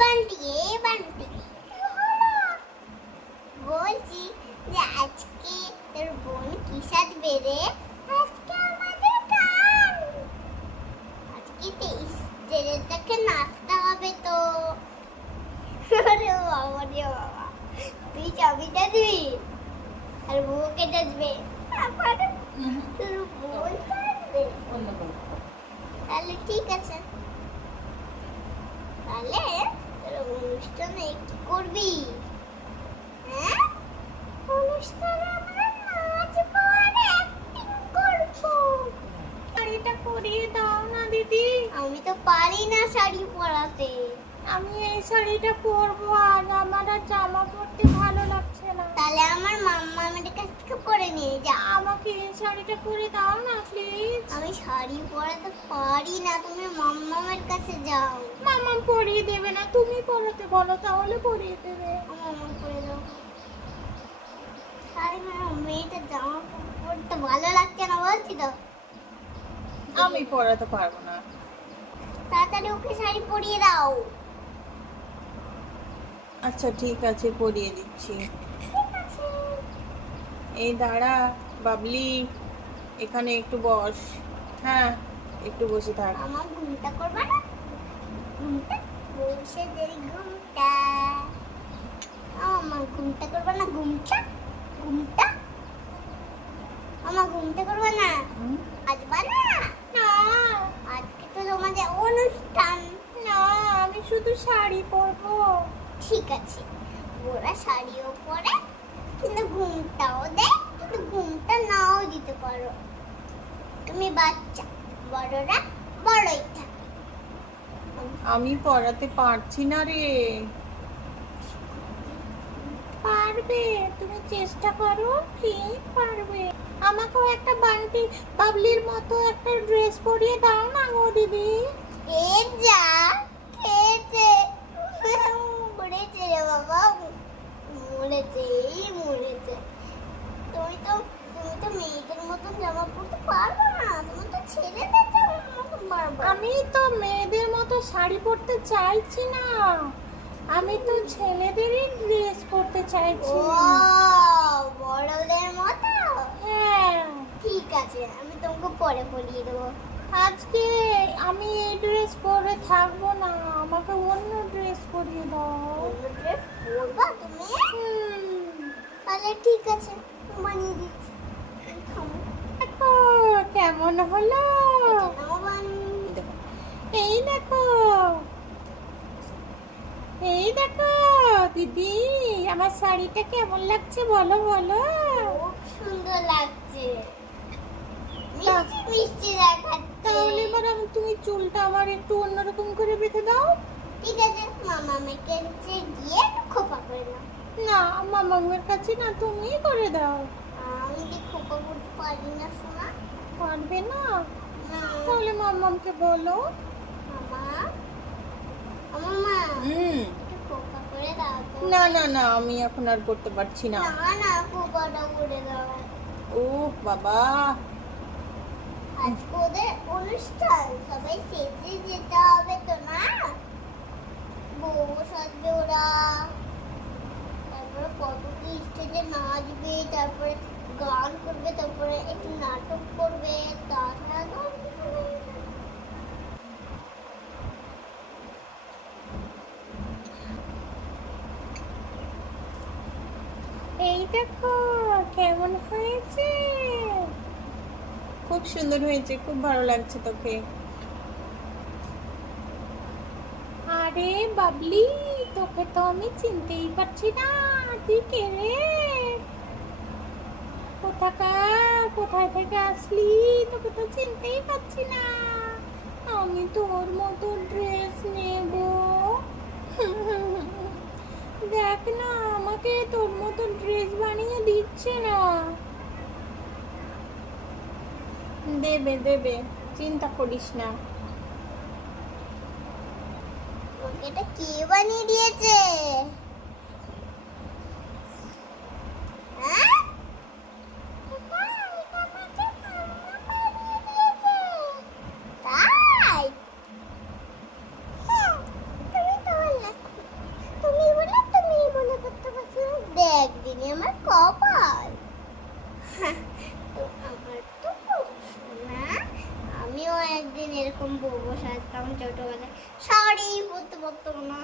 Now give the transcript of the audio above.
বান্টি বলছি যে আজকে তোর বোন কি সাজবে রে? আজকে আমাদের গান, আজকে 23 জেলেটাকে নাচতে হবে তো। আরে বাবা রে বাবা, তুই চাবিটা দিবি আর বউকে যাবে, তারপরে তোর বোন সাজবে। তাহলে ঠিক আছে, তাহলে তোর অনুষ্ঠানে কি করবি? হ্যাঁ, অনুষ্ঠানে আমরা নাচবো আর অ্যাক্টিং করবো। শাড়িটা পরিয়ে দাও না দিদি। আমি তো পারি না শাড়ি পরাতে। আমি এই শাড়িটা পরবো, আর আমার আর জামা পরতে ভালো লাগছে না। তাহলে আমার মাম্মা আমার কাছ থেকে পরে নিয়ে যা। আমাকে এই শাড়িটা পরে দাও না প্লিজ। আমি শাড়ি পরাতে পারি না, তুমি মাম্মামের কাছে যাও। মামা পরিয়ে দেবে না, তুমি পরাতে বলো তাহলে পরিয়ে দেবে। মাম্মা পরে দাও। আরে মেয়েটা জামা পরতে ভালো লাগছে না বলছি তো। আমি পরাতে পারবো না। তাড়াতাড়ি ওকে শাড়ি পরিয়ে দাও। আচ্ছা ঠিক আছে, পরিয়ে দিচ্ছি। ঠিক আছে। এই দাঁড়া বাবলি, এখানে একটু বস। হ্যাঁ, একটু বসে থাক। আমার ঘুমটা করবা না? ঘুমটা বসে দেরি ঘুমটা। আমার ঘুমটা করবা না? ঘুমটা ঘুমটা আমার ঘুমটা করবা না? হুম? আসবা না? না আজকে তো তোমাদের অনুষ্ঠান। না, আমি শুধু শাড়ি পরবো। ঠিক আছে, ওরা শাড়িও পরে কিন্তু ঘুমটাও দেয়, কিন্তু ঘুমটা নাও দিতে পারো। তুমি বাচ্চা, বড়রা বড়ই থাকে। আমি পরাতে পারছি না রে। পারবে, তুমি চেষ্টা করো, ঠিক পারবে। আমাকেও একটা বান্টি বাবলির মতো একটা ড্রেস পরিয়ে দাও না গো দিদি। এ যা খেয়েছে, মরেছে রে বাবা, মরেছে, মরেছে। তুমি তো মেয়েদের মতন জামা পরতে পারবে না, তুমি তো ছেলেদের জামা মতন পারবে। আমি তো মেয়েদের মতো শাড়ি পরতে চাইছি না, আমি তো ছেলেদেরই ড্রেস পরতে চাইছি। ও বড়দের মতো? হ্যাঁ, ঠিক আছে, আমি তোমাকে পরে পরিয়ে দেবো। আজকে আমি এই ড্রেস পরে থাকবো না, আমাকে অন্য ড্রেস পরিয়ে দাও। অন্য ড্রেস পরবা তুমি? তাহলে ঠিক আছে, বানিয়ে দিচ্ছি। খাবো। দেখো কেমন হলো। নাও এই দেখো, এই দেখো দিদি, আমার শাড়িটা কেমন লাগছে বলো বলো। খুব সুন্দর লাগছে, মিষ্টি মিষ্টি দেখাচ্ছে। তাহলে এবার তুমি চুলটা আবার একটু অন্যরকম করে বেঁধে দাও। ঠিক আছে, মামা মেয়েকে নিচে গিয়ে একটু খোপা করে নাও। না, মামামের কাছে না, তুমি করে দাও। আমি যে খোপা করতে পারি না শোনা। পারবে না? না তাহলে মামামকে বলো। মামা, মামা হুম। একটু খোপা করে দাও তো। না না না, আমি এখন আর করতে পারছি না। না না, খোপাটা করে দাও। ও বাবা, আজকে ওদের অনুষ্ঠান, সবাই সেজে যেতে হবে তো না? বউ সাজবে ওরা, তারপরে কত কি স্টেজে নাচবে, তারপরে গান করবে, তারপরে একটু নাটক করবে, তাছাড়া তো আর কিছু নেই। এই দেখো কেমন হয়েছে। খুব সুন্দর হয়েছে, খুব ভালো লাগছে তোকে। আরে বাবলি, তোকে তো আমি চিনতেই পারছি না, তুই কে রে? কোথায় থেকে আসলি? তোকে তো চিনতেই পারছি না। আমি তোর মতো ড্রেস নেব। দেখ না, আমাকে তোর মতো ড্রেস বানিয়ে দিচ্ছে না। দেবে দেবে, চিন্তা করিস না। ওকে এটা কে বানিয়ে দিয়েছে? হ্যাঁ? এটা আমাকে মাম্মা বানিয়ে দিয়েছে। তাই? হ্যাঁ, তুমি তো বললে কপাল। তো আমার তো না, আমিও একদিন এরকম বউ সাজতাম ছোটবেলায়, শাড়ি পরতে পারতাম না।